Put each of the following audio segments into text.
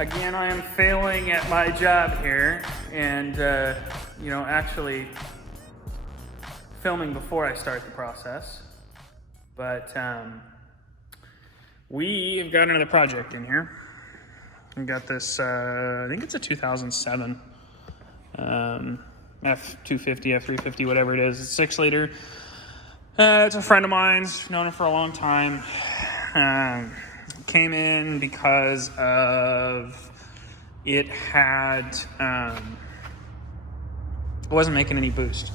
Again, I am failing at my job here, and actually filming before I start the process. But we have got another project in here. We got this, I think it's a 2007 F250, F350, whatever it is. It's 6 liter. It's a friend of mine's, known him for a long time. Came in because of it had, it wasn't making any boost.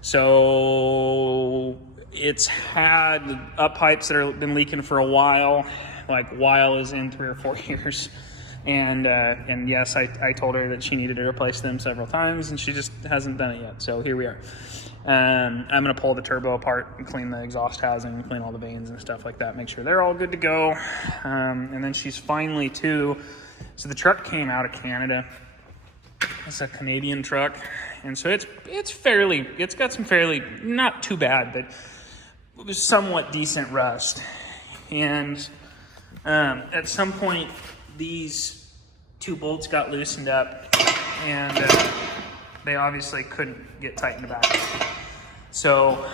So it's had up pipes that have been leaking for a while, like while is in 3 or 4 years. And yes, I told her that she needed to replace them several times, and she just hasn't done it yet. So here we are. I'm going to pull the turbo apart and clean the exhaust housing, clean all the vanes and stuff like that, make sure they're all good to go. And then she's finally so the truck came out of Canada. It's a Canadian truck. And so it's got some fairly, not too bad, but it was somewhat decent rust. And at some point, these 2 bolts got loosened up, and they obviously couldn't get tightened back. So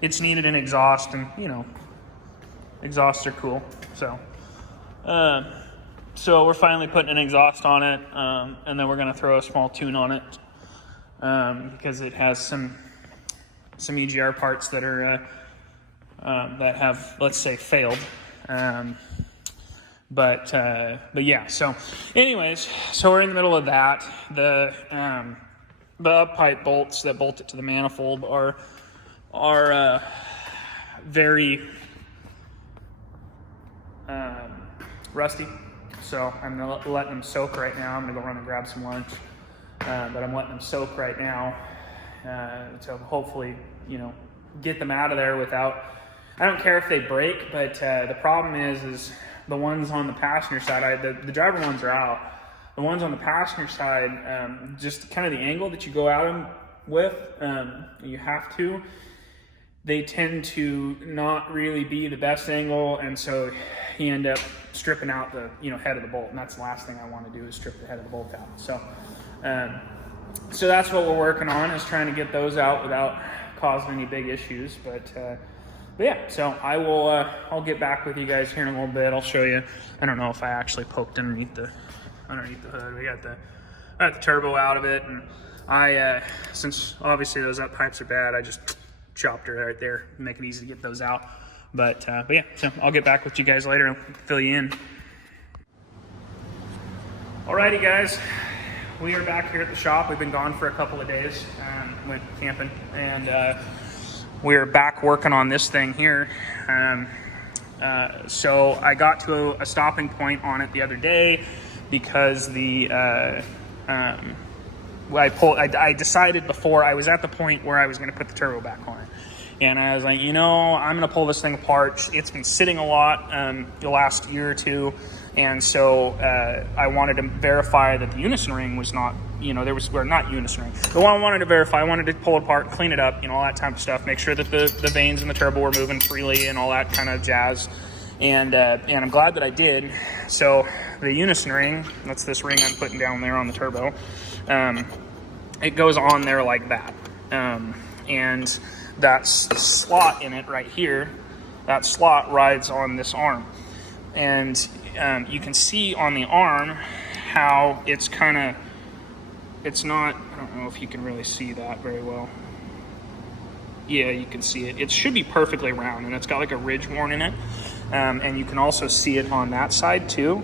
it's needed an exhaust, and exhausts are cool. So we're finally putting an exhaust on it, and then we're going to throw a small tune on it because it has some EGR parts that are that have, let's say, failed. But yeah. So, anyways, so we're in the middle of that. The up pipe bolts that bolt it to the manifold are very rusty. So I'm letting them soak right now. I'm gonna go run and grab some lunch, but I'm letting them soak right now to hopefully get them out of there without. I don't care if they break, but the problem is the ones on the passenger side. The driver ones are out. The ones on the passenger side, just kind of the angle that you go out them with, you have to. They tend to not really be the best angle, and so you end up stripping out the head of the bolt, and that's the last thing I want to do is strip the head of the bolt out. So that's what we're working on, is trying to get those out without causing any big issues. But yeah, so I'll get back with you guys here in a little bit. I'll show you. I don't know if I actually poked underneath the hood. We got the turbo out of it, and I since obviously those up pipes are bad, I just chopped her right there, make it easy to get those out. But yeah, so I'll get back with you guys later and fill you in. Alrighty, guys, we are back here at the shop. We've been gone for a couple of days, went camping, and we're back working on this thing here. So I got to a stopping point on it the other day because I decided before, I was at the point where I was going to put the turbo back on it. And I was like, I'm going to pull this thing apart. It's been sitting a lot the last year or two. And so I wanted to verify that the unison ring was not, not unison ring. The one I wanted to verify, I wanted to pull it apart, clean it up, all that type of stuff, make sure that the vanes in the turbo were moving freely and all that kind of jazz. And I'm glad that I did. So the unison ring, that's this ring I'm putting down there on the turbo, it goes on there like that. And that slot in it right here, that slot rides on this arm. And you can see on the arm how it's not, I don't know if you can really see that very well. Yeah, you can see it. It should be perfectly round, and it's got like a ridge worn in it. And you can also see it on that side too,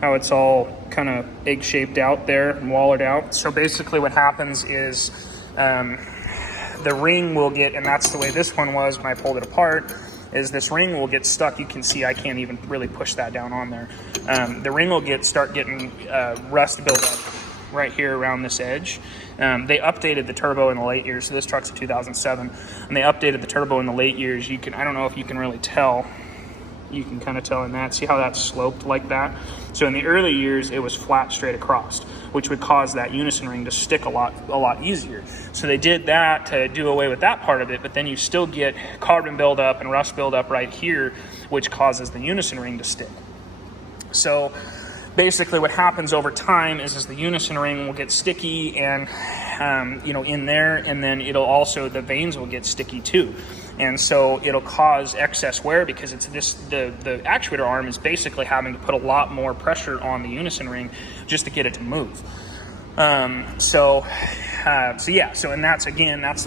how it's all kind of egg-shaped out there and wallered out. So basically what happens is the ring will get, and that's the way this one was when I pulled it apart, is this ring will get stuck. You can see I can't even really push that down on there. The ring will start getting rust build up right here around this edge. They updated the turbo in the late years. So this truck's a 2007, and they updated the turbo in the late years. I don't know if you can really tell. You can kind of tell in that. See how that's sloped like that? So in the early years, it was flat straight across, which would cause that unison ring to stick a lot easier. So they did that to do away with that part of it, but then you still get carbon buildup and rust buildup right here, which causes the unison ring to stick. So basically what happens over time is the unison ring will get sticky and in there, and then the vanes will get sticky too. And so it'll cause excess wear because the actuator arm is basically having to put a lot more pressure on the unison ring just to get it to move. And that's the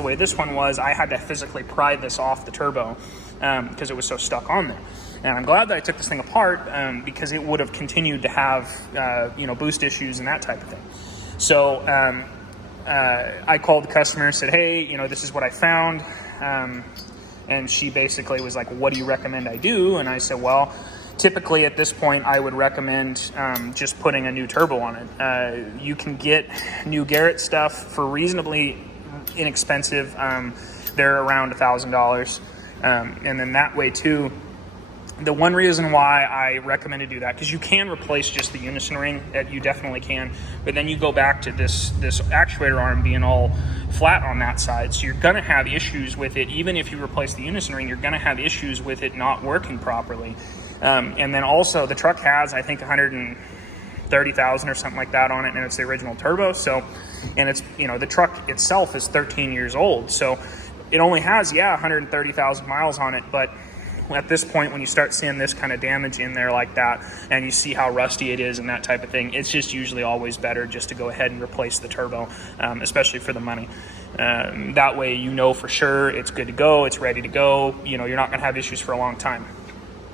way this one was. I had to physically pry this off the turbo because it was so stuck on there. And I'm glad that I took this thing apart because it would have continued to have boost issues and that type of thing. So I called the customer and said, hey, this is what I found. And she basically was like, what do you recommend I do? And I said, well, typically at this point, I would recommend just putting a new turbo on it. You can get new Garrett stuff for reasonably inexpensive. They're around $1,000. And then that way too, the one reason why I recommend to do that, because you can replace just the unison ring, that you definitely can, but then you go back to this actuator arm being all flat on that side, so you're going to have issues with it. Even if you replace the unison ring, you're going to have issues with it not working properly. And then also the truck has, I think, 130,000 or something like that on it, and it's the original turbo. So, and it's, the truck itself is 13 years old, so it only has 130,000 miles on it. But at this point, when you start seeing this kind of damage in there like that, and you see how rusty it is and that type of thing, it's just usually always better just to go ahead and replace the turbo, especially for the money. That way, for sure it's good to go, it's ready to go. You're not going to have issues for a long time.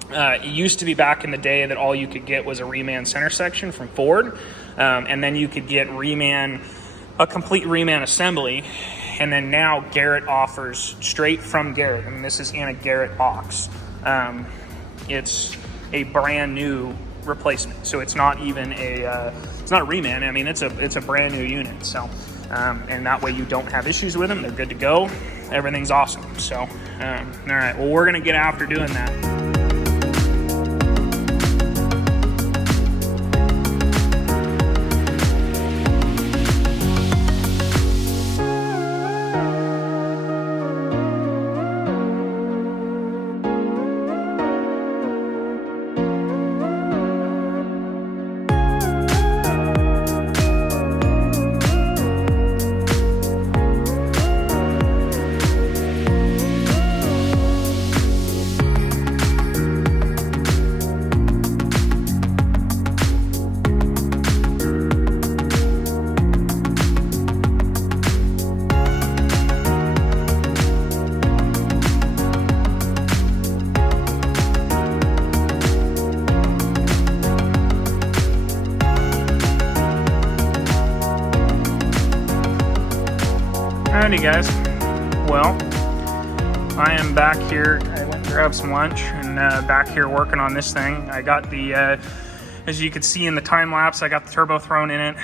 It used to be back in the day that all you could get was a reman center section from Ford, and then you could get a complete reman assembly. And then now Garrett offers straight from Garrett, and this is in a Garrett box. It's a brand new replacement, so it's not even it's not a reman. I mean, it's a brand new unit. So, and that way you don't have issues with them. They're good to go. Everything's awesome. So, all right. Well, we're gonna get after doing that. Alrighty guys, well, I am back here. I went and grabbed some lunch and back here working on this thing. I got the, as you can see in the time lapse, I got the turbo thrown in it.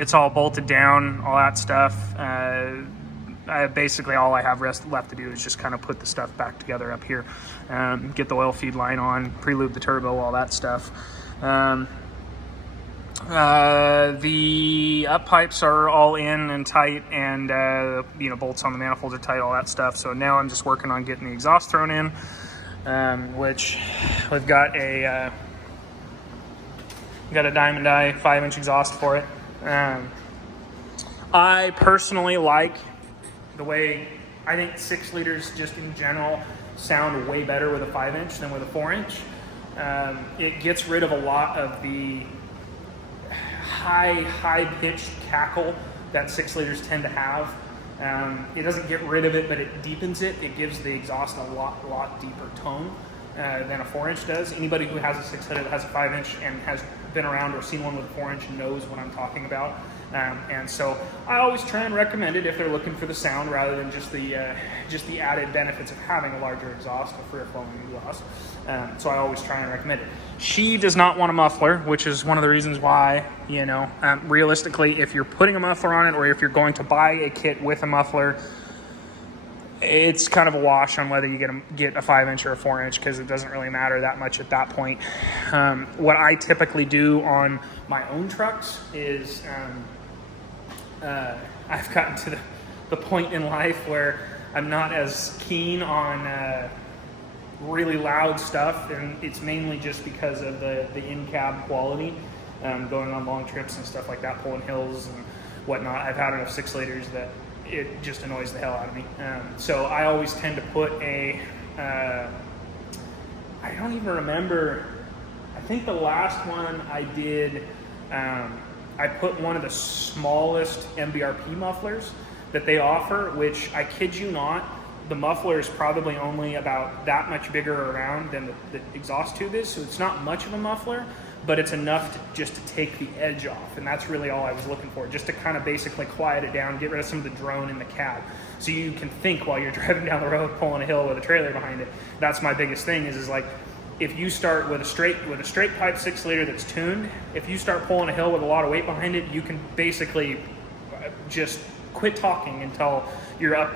It's all bolted down, all that stuff. Basically all I have left to do is just kind of put the stuff back together up here. Get the oil feed line on, pre-lube the turbo, all that stuff. The up pipes are all in and tight, and bolts on the manifolds are tight, all that stuff. So now I'm just working on getting the exhaust thrown in, which we've got a Diamond Eye 5-inch exhaust for it. I personally like the way, I think 6 liters just in general sound way better with a 5-inch than with a 4-inch. It gets rid of a lot of the high-pitched cackle that 6 liters tend to have. It doesn't get rid of it, but it deepens it. It gives the exhaust a lot deeper tone than a 4-inch does. Anybody who has a 6 liter that has a 5-inch and has been around or seen one with a 4-inch knows what I'm talking about. And so I always try and recommend it if they're looking for the sound rather than just the added benefits of having a larger exhaust, a freer flowing exhaust. So I always try and recommend it. She does not want a muffler, which is one of the reasons why, realistically, if you're putting a muffler on it or if you're going to buy a kit with a muffler, it's kind of a wash on whether you get a 5-inch or a 4-inch, because it doesn't really matter that much at that point. What I typically do on my own trucks is I've gotten to the point in life where I'm not as keen on really loud stuff, and it's mainly just because of the in-cab quality. Going on long trips and stuff like that, pulling hills and whatnot, I've had enough 6-liters that it just annoys the hell out of me. So I always tend to put I don't even remember, I think the last one I did, I put one of the smallest MBRP mufflers that they offer, which I kid you not, the muffler is probably only about that much bigger around than the exhaust tube is, so it's not much of a muffler, but it's enough just to take the edge off, and that's really all I was looking for, just to kind of basically quiet it down, get rid of some of the drone in the cab, so you can think while you're driving down the road pulling a hill with a trailer behind it. That's my biggest thing is like, if you start with a straight pipe 6-liter that's tuned, if you start pulling a hill with a lot of weight behind it, you can basically just quit talking until you're up,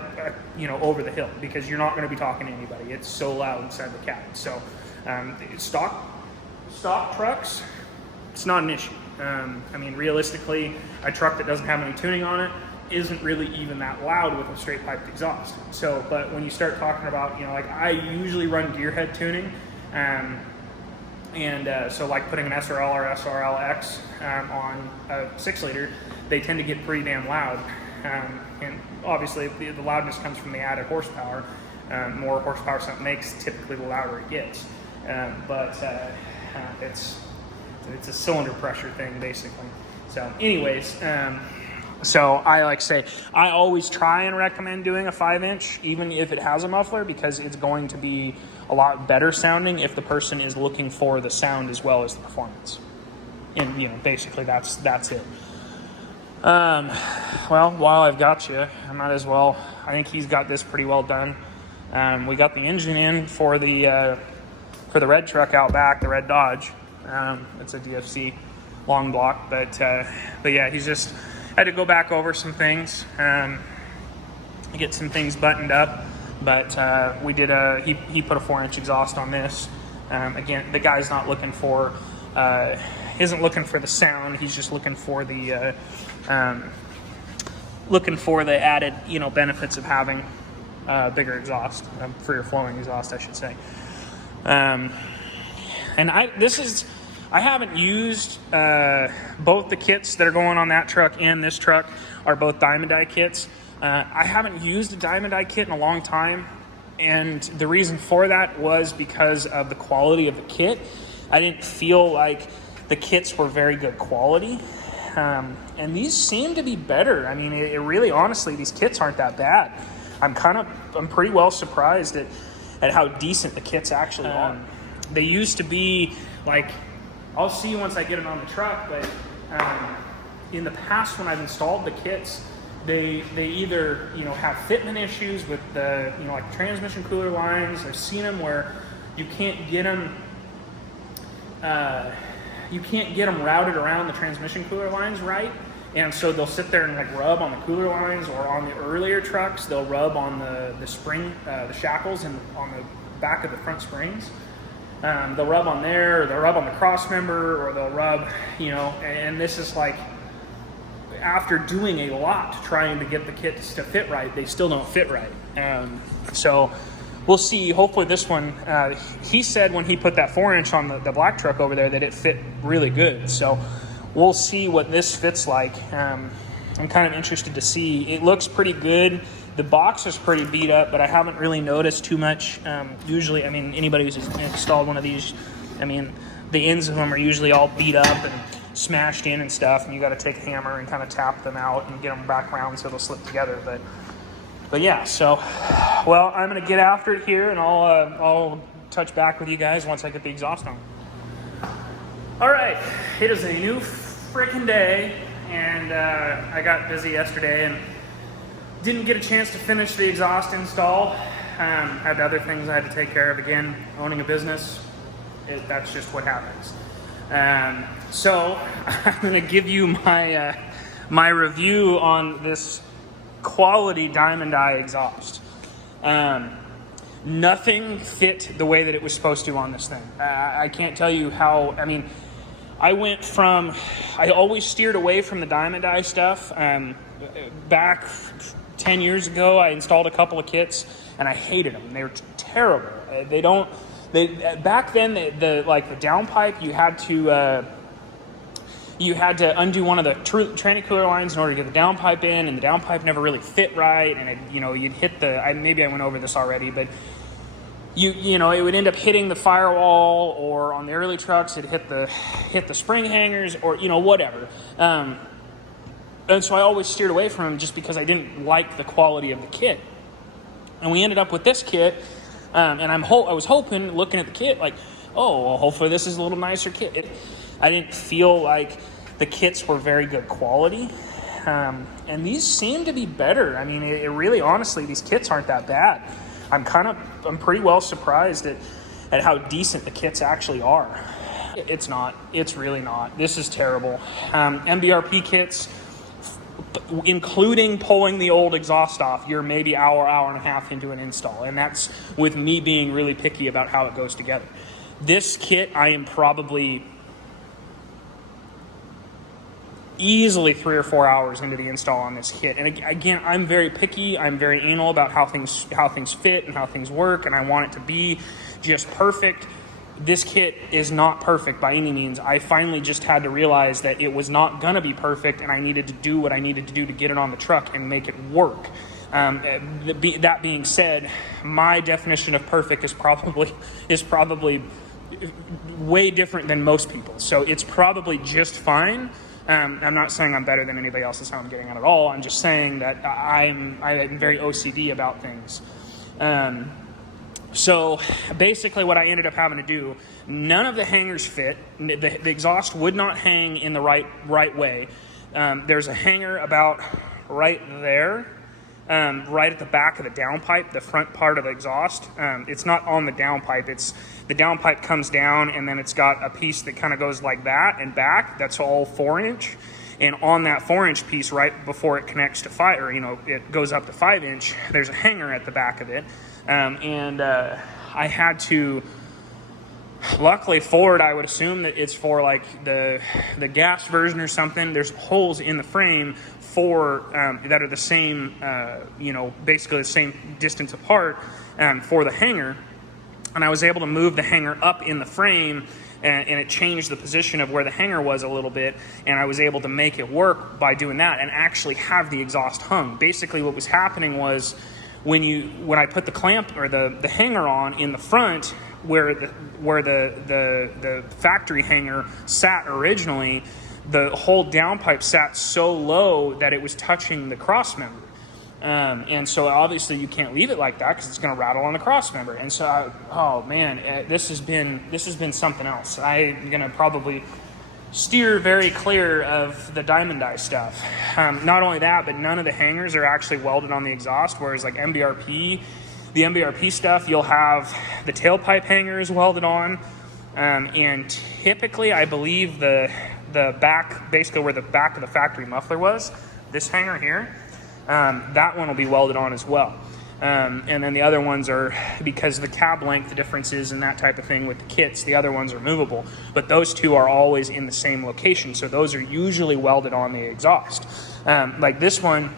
over the hill, because you're not going to be talking to anybody. It's so loud inside the cab. So stock trucks, it's not an issue. Realistically, a truck that doesn't have any tuning on it isn't really even that loud with a straight piped exhaust. So, but when you start talking about, like I usually run gear head tuning, so like putting an SRL or SRLX on a 6-liter, they tend to get pretty damn loud. And obviously the loudness comes from the added horsepower. More horsepower something makes, typically the louder it gets. It's a cylinder pressure thing basically. So anyways, so I always try and recommend doing a 5-inch, even if it has a muffler, because it's going to be a lot better sounding if the person is looking for the sound as well as the performance. And basically that's it. Well, while I've got you, I might as well. I think he's got this pretty well done. We got the engine in for the red truck out back, the red Dodge. It's a DFC long block, but yeah, he's just had to go back over some things, get some things buttoned up. But we did he put a 4-inch exhaust on this. Again, the guy's not looking for isn't looking for the sound. He's just looking for the added benefits of having bigger exhaust, freer flowing exhaust, I should say. And I haven't used both the kits that are going on that truck and this truck are both Diamond Eye kits. I haven't used a Diamond Eye kit in a long time, and the reason for that was because of the quality of the kit. I didn't feel like the kits were very good quality, and these seem to be better. It really, honestly, these kits aren't that bad. I'm pretty well surprised at how decent the kits actually are. They used to be like, I'll see once I get it on the truck, but in the past when I've installed the kits, they either have fitment issues with the like transmission cooler lines. I've seen them where you can't get them routed around the transmission cooler lines right, and so they'll sit there and like rub on the cooler lines, or on the earlier trucks they'll rub on the spring, the shackles and on the back of the front springs. They'll rub on there, or they'll rub on the cross member, or they'll rub, and this is like, after doing a lot trying to get the kits to fit right, they still don't fit right. So we'll see. Hopefully this one, he said when he put that 4-inch on the black truck over there that it fit really good. So we'll see what this fits like. I'm kind of interested to see. It looks pretty good. The box is pretty beat up, but I haven't really noticed too much. Usually, anybody who's installed one of these, the ends of them are usually all beat up and smashed in and stuff, and you got to take a hammer and kind of tap them out and get them back around so they'll slip together. But yeah, so, well, I'm going to get after it here, and I'll touch back with you guys once I get the exhaust on. All right, it is a new freaking day, and I got busy yesterday and didn't get a chance to finish the exhaust install. Had other things I had to take care of. Again, owning a business, that's just what happens. So I'm going to give you my review on this quality Diamond Eye exhaust. Nothing fit the way that it was supposed to on this thing. I can't tell you how. I always steered away from the Diamond Eye stuff. Back 10 years ago, I installed a couple of kits and I hated them. They were terrible. Back then, the downpipe, you had to undo one of the tranny cooler lines in order to get the downpipe in, and the downpipe never really fit right, and you'd hit maybe I went over this already, but it would end up hitting the firewall, or on the early trucks it hit the spring hangers, or whatever. And so I always steered away from them just because I didn't like the quality of the kit. And we ended up with this kit, and I was hoping, looking at the kit, like, oh, well, hopefully this is a little nicer kit. I didn't feel like the kits were very good quality, and these seem to be better. I mean, it really, honestly, these kits aren't that bad. I'm pretty well surprised at how decent the kits actually are. It's not. It's really not. This is terrible. MBRP kits, including pulling the old exhaust off, you're maybe hour and a half into an install, and that's with me being really picky about how it goes together. This kit, I am probably easily 3 or 4 hours into the install on this kit. And again, I'm very picky. I'm very anal about how things fit and how things work, and I want it to be just perfect. This kit is not perfect by any means. I finally just had to realize that it was not gonna be perfect, and I needed to do what I needed to do to get it on the truck and make it work. That being said, my definition of perfect is probably way different than most people. So it's probably just fine. I'm not saying I'm better than anybody else. That's how I'm getting at it all. I'm just saying that I'm very OCD about things. So basically what I ended up having to do, none of the hangers fit. The exhaust would not hang in the right way. There's a hanger about right there, right at the back of the downpipe, the front part of the exhaust. It's not on the downpipe. The downpipe comes down, and then it's got a piece that kind of goes like that and back. That's all 4-inch. And on that 4-inch piece, right before it connects to it goes up to 5-inch, there's a hanger at the back of it. I had to, luckily Ford, I would assume that it's for like the gas version or something. There's holes in the frame that are the same, basically the same distance apart for the hanger. And I was able to move the hanger up in the frame, and it changed the position of where the hanger was a little bit, and I was able to make it work by doing that and actually have the exhaust hung. Basically what was happening was when I put the clamp or the hanger on in the front where the factory hanger sat originally, the whole downpipe sat so low that it was touching the cross member. And so obviously you can't leave it like that because it's going to rattle on the cross member. And so, this has been something else. I'm going to probably steer very clear of the diamond die stuff. Not only that, but none of the hangers are actually welded on the exhaust, whereas like the MBRP stuff, you'll have the tailpipe hangers welded on. And typically, I believe the back, basically where the back of the factory muffler was, this hanger here, that one will be welded on as well. And then the other ones are, because of the cab length differences and that type of thing with the kits, the other ones are movable. But those two are always in the same location, so those are usually welded on the exhaust. Like this one,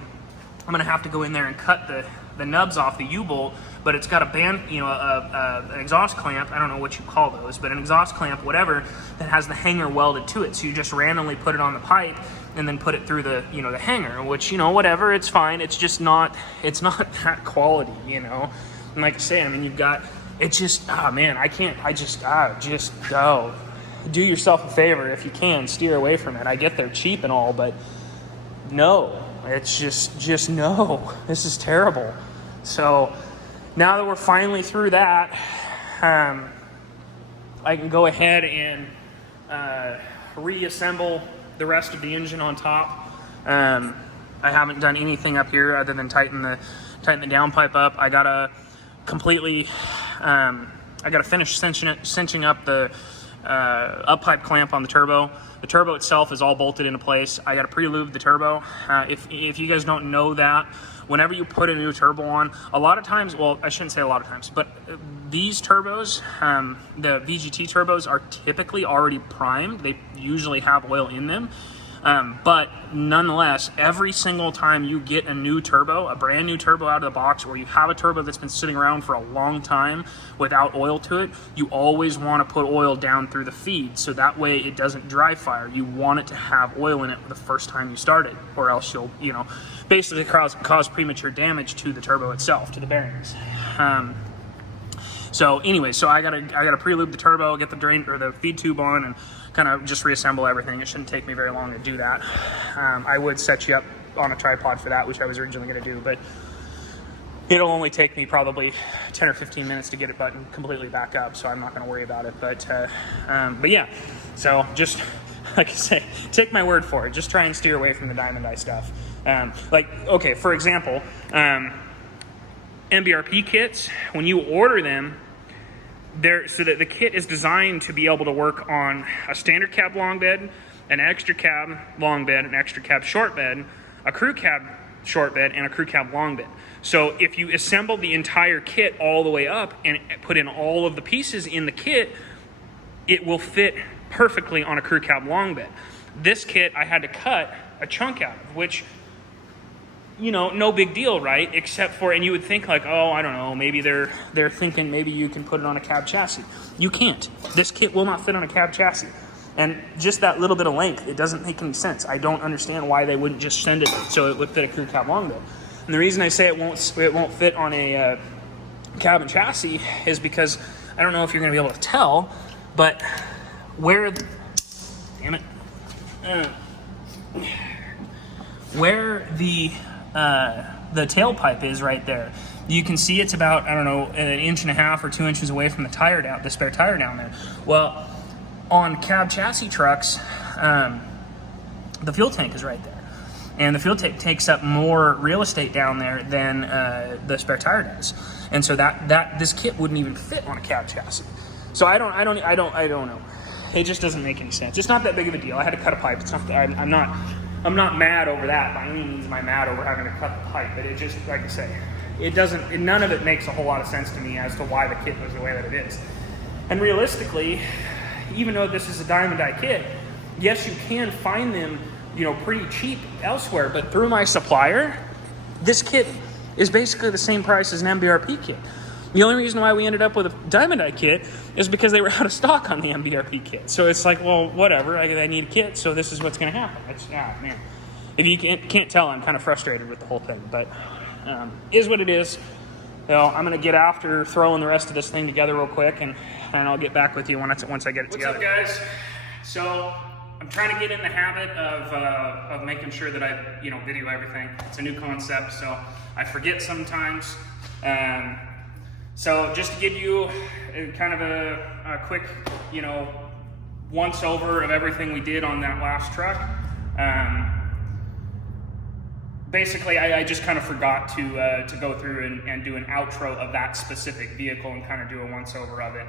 I'm going to have to go in there and cut the nubs off the U-bolt, but it's got a band, an exhaust clamp, I don't know what you call those, but an exhaust clamp, whatever, that has the hanger welded to it. So you just randomly put it on the pipe and then put it through the hanger, which, whatever, it's fine. It's just not, that quality, And like I say, I mean, you've got, it's just, do yourself a favor if you can, steer away from it. I get they're cheap and all, but no, it's just no, this is terrible. So now that we're finally through that, I can go ahead and reassemble the rest of the engine on top. I haven't done anything up here other than tighten the downpipe up. I gotta finish cinching up the up pipe clamp on the turbo. The turbo itself is all bolted into place. I gotta pre-lube the turbo. If you guys don't know that, whenever you put a new turbo on, a lot of times, well, I shouldn't say a lot of times, but these turbos, the VGT turbos, are typically already primed. They usually have oil in them. But nonetheless, every single time you get a new turbo, a brand new turbo out of the box, or you have a turbo that's been sitting around for a long time without oil to it, you always want to put oil down through the feed, so that way it doesn't dry fire. You want it to have oil in it the first time you start it, or else you'll, basically cause premature damage to the turbo itself, to the bearings. So anyway, I gotta pre-lube the turbo, get the drain or the feed tube on, and kind of just reassemble everything. It shouldn't take me very long to do that. I would set you up on a tripod for that, which I was originally going to do, but it'll only take me probably 10 or 15 minutes to get it buttoned completely back up, so I'm not going to worry about it. But yeah, so just like I say, take my word for it. Just try and steer away from the diamond eye stuff. Okay, for example, MBRP kits, when you order them, so that the kit is designed to be able to work on a standard cab long bed, an extra cab long bed, an extra cab short bed, a crew cab short bed, and a crew cab long bed. So if you assemble the entire kit all the way up and put in all of the pieces in the kit, it will fit perfectly on a crew cab long bed. This kit I had to cut a chunk out of, which, no big deal, right? Except for, and you would think like, oh, I don't know, maybe they're thinking maybe you can put it on a cab chassis. You can't. This kit will not fit on a cab chassis. And just that little bit of length, it doesn't make any sense. I don't understand why they wouldn't just send it so it would fit a crew cab long bed. And the reason I say it won't fit on a cab and chassis is because I don't know if you're going to be able to tell, but where the tailpipe is right there, you can see it's about, I don't know, 1.5 inches or 2 inches away from the spare tire down there. Well, on cab chassis trucks, the fuel tank is right there. And the fuel tank takes up more real estate down there than the spare tire does. And so this kit wouldn't even fit on a cab chassis. So I don't know. It just doesn't make any sense. It's not that big of a deal. I had to cut a pipe. It's not that I'm not mad over that. By any means am I mad over having to cut the pipe, but it just, like I say, none of it makes a whole lot of sense to me as to why the kit was the way that it is. And realistically, even though this is a diamond eye kit, yes, you can find them, pretty cheap elsewhere, but through my supplier, this kit is basically the same price as an MBRP kit. The only reason why we ended up with a diamond eye kit is because they were out of stock on the MBRP kit. So it's like, well, whatever, I need a kit, so this is what's going to happen. Man. If you can't tell, I'm kind of frustrated with the whole thing, but is what it is. So I'm going to get after throwing the rest of this thing together real quick, and I'll get back with you once I get it together. What's up, guys? So I'm trying to get in the habit of making sure that I video everything. It's a new concept, so I forget sometimes. So just to give you kind of a quick, once over of everything we did on that last truck. Basically, I just kind of forgot to go through and do an outro of that specific vehicle and kind of do a once over of it.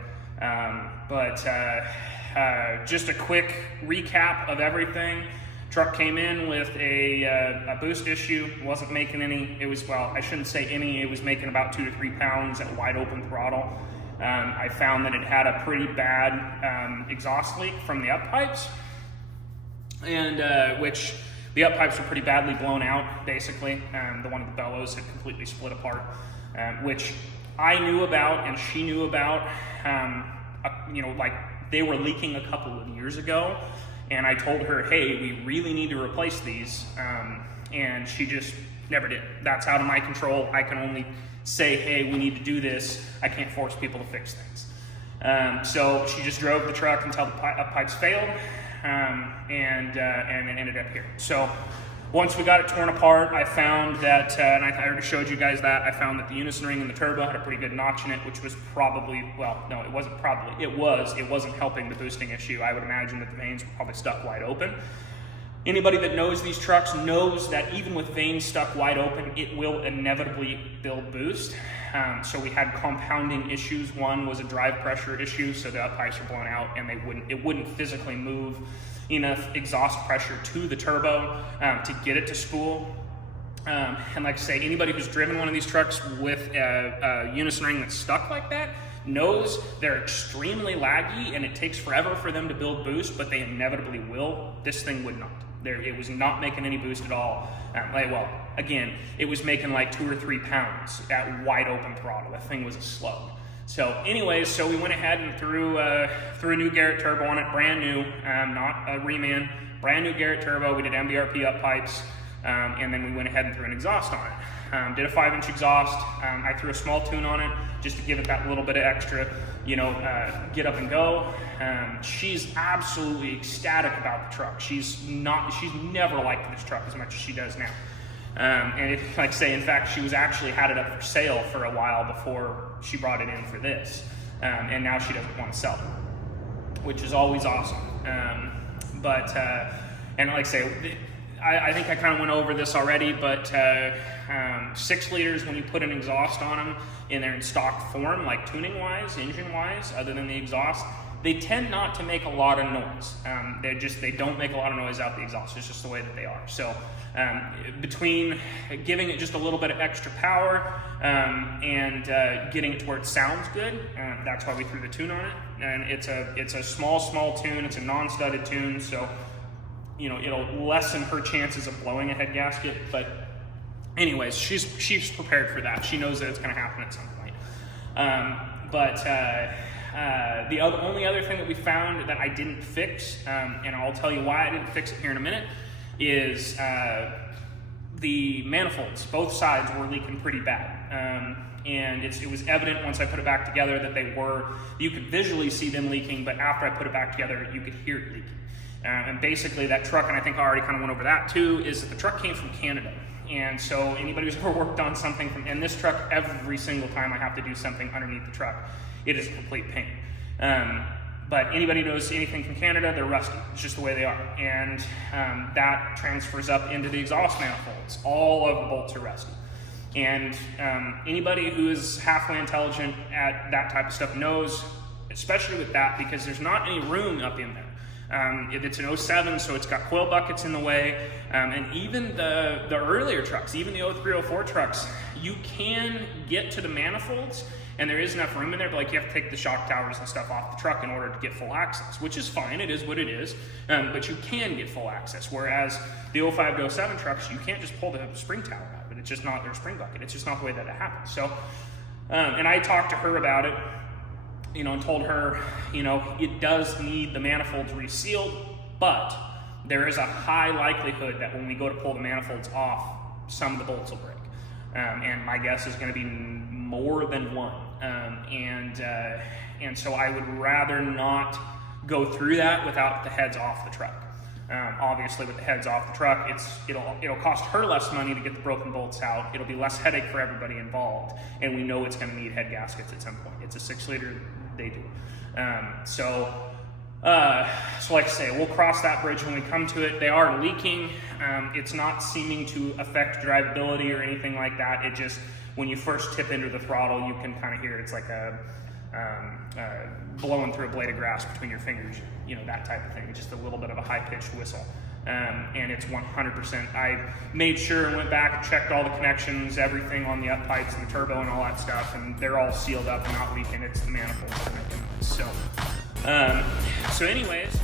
Just a quick recap of everything. Truck came in with a boost issue. Wasn't making any. It was, well, I shouldn't say any. It was making about 2 to 3 pounds at wide open throttle. I found that it had a pretty bad exhaust leak from the up pipes, and which the up pipes were pretty badly blown out. Basically, the one of the bellows had completely split apart, which I knew about and she knew about. Like they were leaking a couple of years ago. And I told her, hey, we really need to replace these. And she just never did. That's out of my control. I can only say, hey, we need to do this. I can't force people to fix things. So she just drove the truck until the pipes failed, and it ended up here. So once we got it torn apart, I found that, and I already showed you guys that, I found that the unison ring in the turbo had a pretty good notch in it, which was probably, well, no, it wasn't probably, it wasn't helping the boosting issue. I would imagine that the vanes were probably stuck wide open. Anybody that knows these trucks knows that even with vanes stuck wide open, it will inevitably build boost. So we had compounding issues. One was a drive pressure issue, so the up pipes were blown out and it wouldn't physically move enough exhaust pressure to the turbo to get it to spool. And like I say, anybody who's driven one of these trucks with a unison ring that's stuck like that knows they're extremely laggy and it takes forever for them to build boost, but they inevitably will. This thing would not. It was not making any boost at all. Well, again, it was making like 2 or 3 pounds at wide open throttle. The thing was a slug. So anyways, so we went ahead and threw a new Garrett turbo on it, brand new, not a reman, brand new Garrett turbo. We did MBRP up pipes, and then we went ahead and threw an exhaust on it. Did a 5-inch exhaust. I threw a small tune on it just to give it that little bit of extra, get up and go. She's absolutely ecstatic about the truck. She's never liked this truck as much as she does now. And like I say, in fact, she was actually had it up for sale for a while before she brought it in for this. And now she doesn't want to sell it, which is always awesome. And like I say, I think I kind of went over this already, but 6 liters, when you put an exhaust on them and they're in stock form, like tuning wise, engine wise, other than the exhaust, they tend not to make a lot of noise. They don't make a lot of noise out the exhaust. It's just the way that they are. So between giving it just a little bit of extra power and getting it to where it sounds good, that's why we threw the tune on it. And it's a small tune. It's a non-studded tune, so it'll lessen her chances of blowing a head gasket. But anyways, she's prepared for that. She knows that it's going to happen at some point. The only other thing that we found that I didn't fix, and I'll tell you why I didn't fix it here in a minute, is the manifolds. Both sides were leaking pretty bad. And it was evident once I put it back together that they were. You could visually see them leaking, but after I put it back together, you could hear it leaking. And basically that truck, and I think I already kind of went over that too, is that the truck came from Canada. And so anybody who's ever worked on something and this truck, every single time I have to do something underneath the truck, it is a complete pain. But anybody knows anything from Canada, they're rusty. It's just the way they are. And that transfers up into the exhaust manifolds. All of the bolts are rusty. And anybody who is halfway intelligent at that type of stuff knows, especially with that, because there's not any room up in there. It's an 07, so it's got coil buckets in the way, and even the earlier trucks, even the 03, 04 trucks, you can get to the manifolds, and there is enough room in there, but like you have to take the shock towers and stuff off the truck in order to get full access, which is fine, it is what it is, but you can get full access, whereas the 05 to 07 trucks, you can't just pull the spring tower out of it. It's just not their spring bucket. It's just not the way that it happens. So, and I talked to her about it, and told her, it does need the manifolds resealed, but there is a high likelihood that when we go to pull the manifolds off, some of the bolts will break. And my guess is going to be more than one. And so I would rather not go through that without the heads off the truck. Obviously, with the heads off the truck, it'll cost her less money to get the broken bolts out. It'll be less headache for everybody involved, and we know it's going to need head gaskets at some point. It's a 6-liter, they do. So like I say, we'll cross that bridge when we come to it. They are leaking. It's not seeming to affect drivability or anything like that. It just, when you first tip into the throttle, you can kind of hear it's like blowing through a blade of grass between your fingers, that type of thing. Just a little bit of a high-pitched whistle. And it's 100%. I made sure and went back and checked all the connections, everything on the up pipes and the turbo and all that stuff, and they're all sealed up and not leaking. It's the manifolds that are making noise. So anyways,